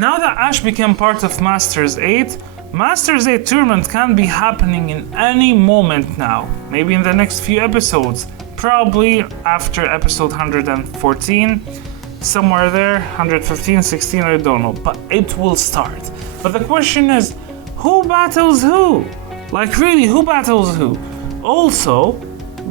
Now that Ash became part of Masters 8, Masters 8 tournament can be happening in any moment now. Maybe in the next few episodes. Probably after episode 114. Somewhere there, 115, 16, I don't know. But it will start. But the question is, who battles who? Like really, who battles who? Also,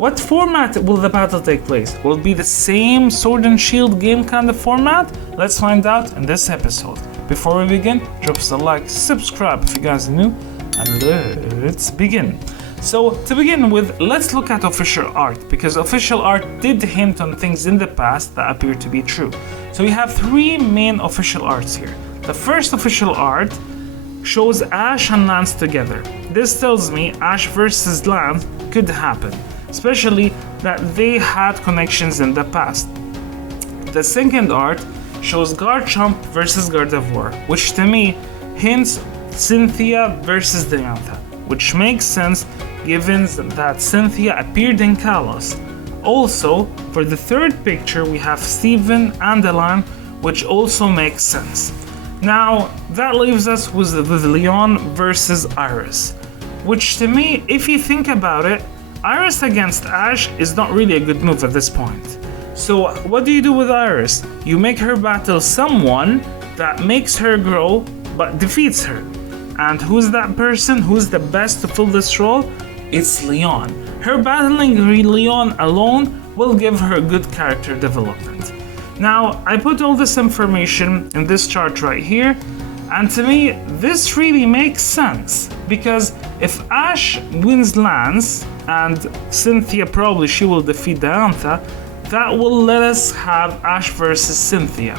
what format will the battle take place? Will it be the same Sword and Shield game kind of format? Let's find out in this episode. Before we begin, drop us a like, subscribe if you guys are new, and let's begin. So to begin with, let's look at official art, because official art did hint on things in the past that appear to be true. So we have three main official arts here. The first official art shows Ash and Lance together. This tells me Ash versus Lance could happen, especially that they had connections in the past. The second art shows Garchomp versus Gardevoir, which to me hints Cynthia versus Diantha, which makes sense given that Cynthia appeared in Kalos. Also, for the third picture we have Steven and Alain, which also makes sense. Now, that leaves us with Leon versus Iris, which to me, if you think about it, Iris against Ash is not really a good move at this point. So what do you do with Iris? You make her battle someone that makes her grow but defeats her. And who's that person? Who's the best to fill this role? It's Leon. Her battling Leon alone will give her good character development. Now, I put all this information in this chart right here, and to me, this really makes sense, because if Ash wins Lance, and Cynthia probably she will defeat Diantha, that will let us have Ash versus Cynthia,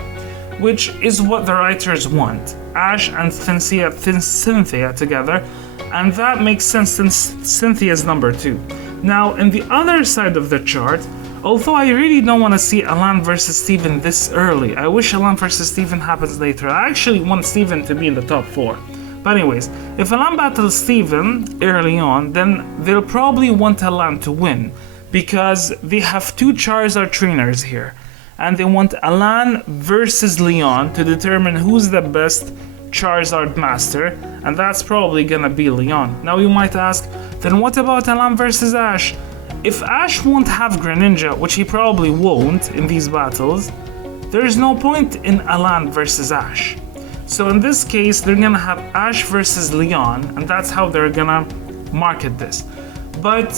which is what the writers want. Ash and Cynthia together, and that makes sense since Cynthia's number 2. Now, in the other side of the chart, although I really don't want to see Alain versus Steven this early, I wish Alain versus Steven happens later. I actually want Steven to be in the top 4. But anyways, if Alain battles Steven early on, then they'll probably want Alain to win, because they have 2 Charizard trainers here, and they want Alain versus Leon to determine who's the best Charizard master, and that's probably gonna be Leon. Now you might ask, then what about Alain versus Ash? If Ash won't have Greninja, which he probably won't in these battles, there's no point in Alain versus Ash. So in this case, they're gonna have Ash versus Leon, and that's how they're gonna market this. But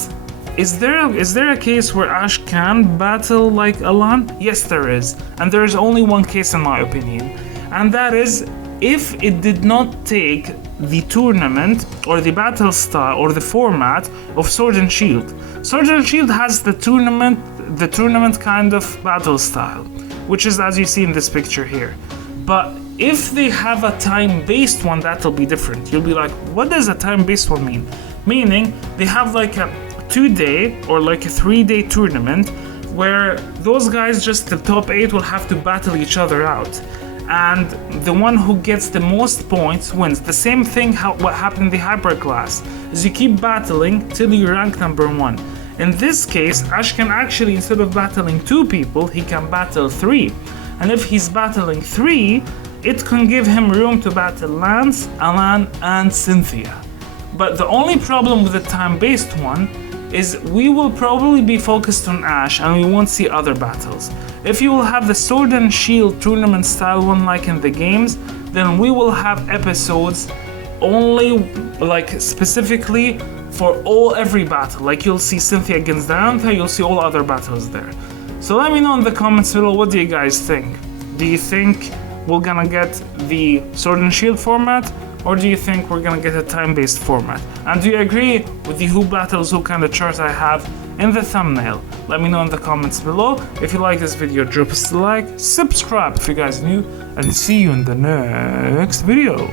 is there a case where Ash can battle like Alain? Yes, there is. And there is only one case in my opinion. And that is if it did not take the tournament or the battle style or the format of Sword and Shield. Sword and Shield has the tournament kind of battle style, which is as you see in this picture here. But if they have a time-based one, that'll be different. You'll be like, what does a time-based one mean? Meaning they have like a 2-day or like a 3-day tournament where those guys, just the top 8, will have to battle each other out, and the one who gets the most points wins. The same thing what happened in the Hyper class is you keep battling till you rank number 1. In this case, Ash can actually, instead of battling 2 people, he can battle 3, and if he's battling 3, it can give him room to battle Lance, Alain, and Cynthia. But the only problem with the time-based one is we will probably be focused on Ash and we won't see other battles. If you will have the Sword and Shield tournament style one like in the games, then we will have episodes only like specifically for every battle. Like you'll see Cynthia against Diantha, you'll see all other battles there. So let me know in the comments below, what do you guys think? Do you think we're gonna get the Sword and Shield format, or do you think we're gonna get a time-based format? And do you agree with the who battles who kind of chart I have in the thumbnail? Let me know in the comments below. If you like this video, drop us a like, subscribe if you guys are new, and see you in the next video.